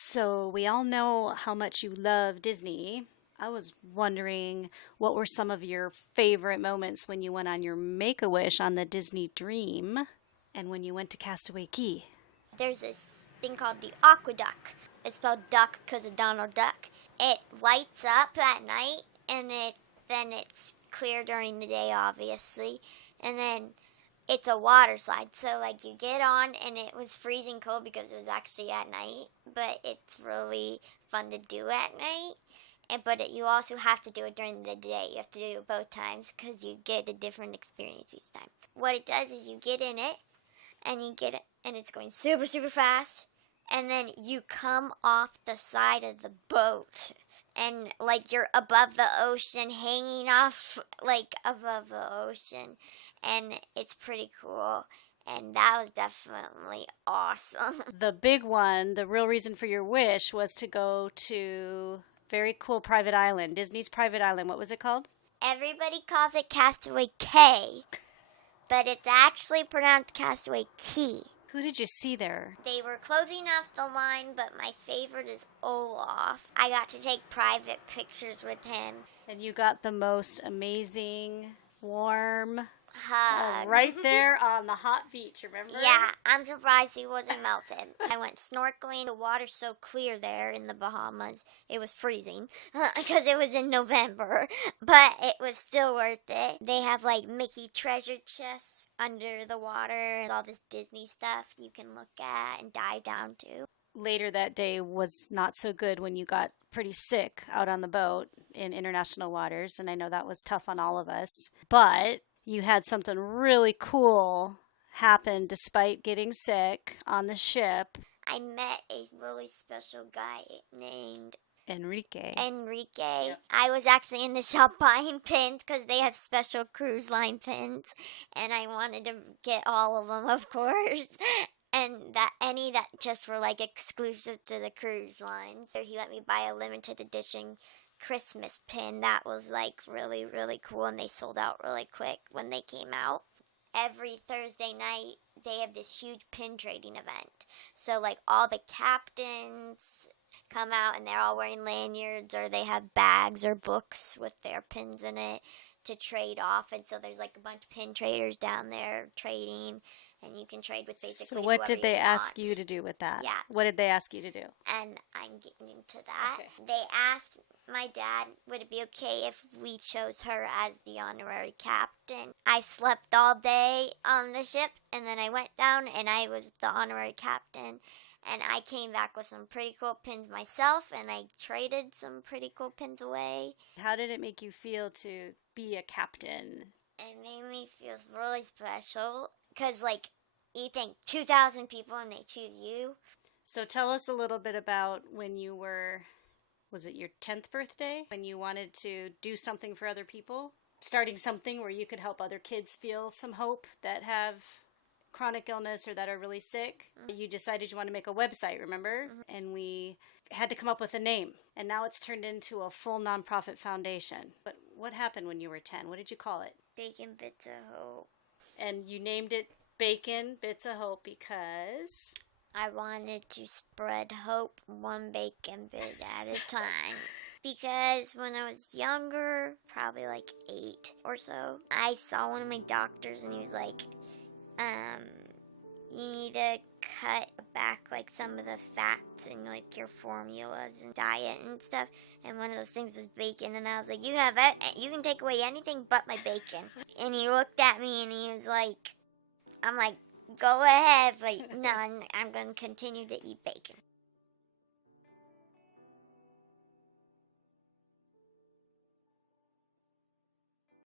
So, we all know how much you love Disney. I was wondering what were some of your favorite moments when you went on your Make a Wish on the Disney Dream and when you went to Castaway Key? There's this thing called the aqueduct. It's spelled duck because of Donald Duck. It lights up at night, and then it's clear during the day, obviously. And then it's a water slide. So, like, you get on, and it was freezing cold because it was actually at night. But it's really fun to do at night. But you also have to do it during the day. You have to do it both times because you get a different experience each time. What it does is you get in it, and it's going super, super fast. And then you come off the side of the boat. And, like, you're above the ocean, hanging off, like, above the ocean. And it's pretty cool. And that was definitely awesome. The big one, the real reason for your wish was to go to very cool private island, Disney's private island. What was it called? Everybody calls it Castaway Cay, but it's actually pronounced Castaway Key. Who did you see there? They were closing off the line, but my favorite is Olaf. I got to take private pictures with him. And you got the most amazing, warm hug. Right there on the hot beach, remember? Yeah, I'm surprised he wasn't melted. I went snorkeling. The water's so clear there in the Bahamas. It was freezing because it was in November, but it was still worth it. They have like Mickey treasure chests under the water and all this Disney stuff you can look at and dive down to. Later that day was not so good when you got pretty sick out on the boat in international waters, and I know that was tough on all of us. But you had something really cool happen despite getting sick on the ship. I met a really special guy named Enrique. Yep. I was actually in the shop buying pins because they have special cruise line pins, and I wanted to get all of them, of course. And any that just were like exclusive to the cruise lines. So he let me buy a limited edition Christmas pin that was like really, really cool, and they sold out really quick when they came out. Every Thursday night they have this huge pin trading event. So like all the captains come out and they're all wearing lanyards, or they have bags or books with their pins in it to trade off. And so there's like a bunch of pin traders down there trading, and you can trade with basically So what did they ask want. you to do with that? Yeah. What did they ask you to do? And I'm getting into that. Okay. They asked my dad, would it be okay if we chose her as the honorary captain? I slept all day on the ship, and then I went down and I was the honorary captain. And I came back with some pretty cool pins myself, and I traded some pretty cool pins away. How did it make you feel to be a captain? It made me feel really special because, like, you think 2,000 people and they choose you. So tell us a little bit about when you were, was it your 10th birthday? When you wanted to do something for other people? Starting something where you could help other kids feel some hope that have chronic illness or that are really sick. Mm-hmm. You decided you want to make a website, remember? Mm-hmm. And we had to come up with a name. And now it's turned into a full nonprofit foundation. But what happened when you were 10? What did you call it? Bacon Bits of Hope. And you named it Bacon Bits of Hope because I wanted to spread hope one bacon bit at a time. Because when I was younger, probably like 8 or so, I saw one of my doctors and he was like, you need to cut back like some of the fats in like your formulas and diet and stuff. And one of those things was bacon, and I was like, you can take away anything but my bacon. And he looked at me and he was like, I'm like, go ahead, but no, I'm going to continue to eat bacon.